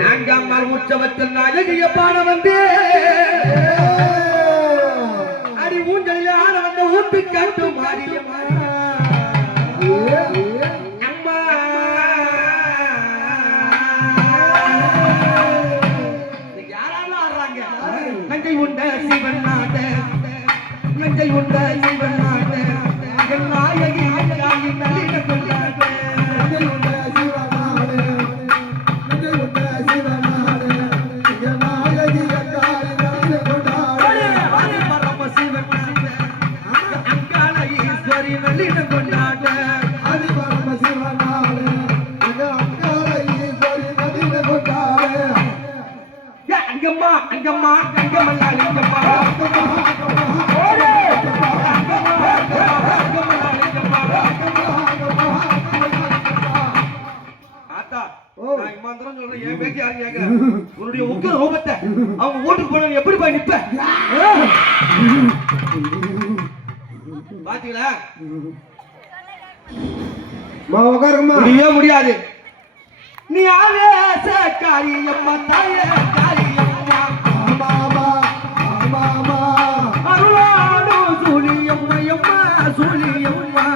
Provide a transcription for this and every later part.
நாங்கம்மாள் உற்சவத்தில் நாயகிய பாட வந்து அடி ஊஞ்சலில் ஆட வந்த ஊட்டு காட்டு மாரியம்மா அம்மா யாரெல்லாம் ஆடுறாங்க? நஞ்சை உண்ட சிவன் நாட, நஞ்சை உண்ட சிவன் நாட, என் நாயகி நல்லிட கொண்டாட. அங்கம்மா அங்கம்மா அங்கம்மா அங்கம்மா உன்னுடைய உக்கிர ரூபத்தை அவங்க ஓட்டுக்கு போன எப்படி போய் நிப்ப பாத்தீங்களா? முடியாது. நீ ஆவேச காரியம்மா தாயே காரியம்மா அருளாடு சூழியம்மா சூழியம்மா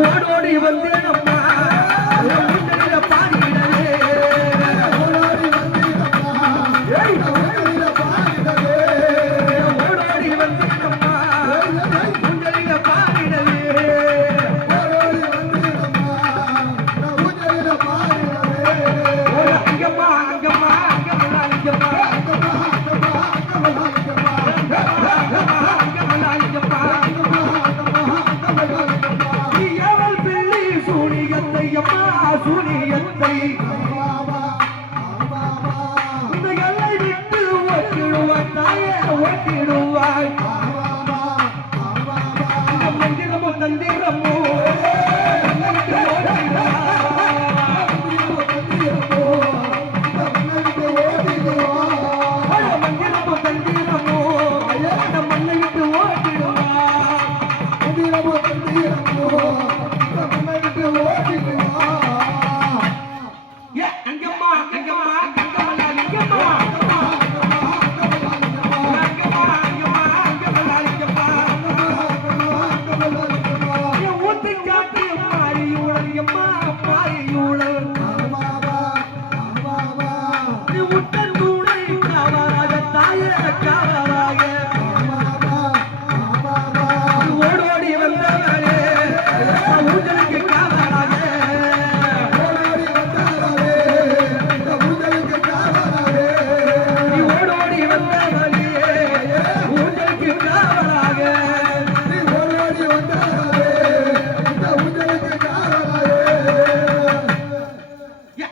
ஓடோடி வந்தேனம்மா பாடிடலே ஓடோடி வந்தேனம்மா உங்களில பாடிடலே அங்கம்மா அங்கம்மா அங்கம்மா அங்கம்மா சூனியத்தை இந்த எல்லை விட்டு ஓட்டிடுவாய் தாயே ஓட்டிடுவாய் மந்திரமோ தந்திரமோ மந்திரமோ தந்திரமோ மண்ணை விட்டு ஓட்டிடுவாய் மந்திரமோ தந்திரமோ மண்ணை விட்டு ஓட்டிடுவாய். அங்கம்மா அங்கம்மா அங்கம்மா அங்கம்மா ஊத்தி காட்டி மாறியூழல் எம்மா மாறியூழல் உட்டன் தூணை காவராக தாயே காவராக ஓடோடி வந்தவளே ஊஞ்சலுக்கு காவராக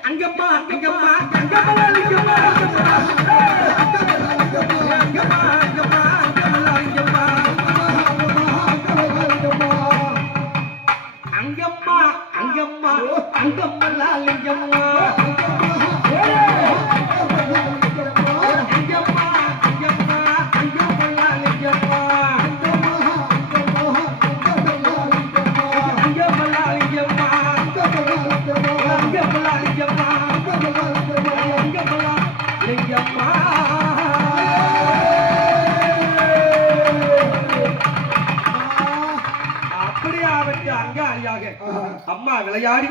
அங்கம்மா அங்கம்மா அங்கம்மா அங்கம்மா அங்கம்மா அங்கம்மா அங்கம்மா லிங்கம்மா அப்படியே அவருக்கு அங்காளியாக அம்மா விளையாடி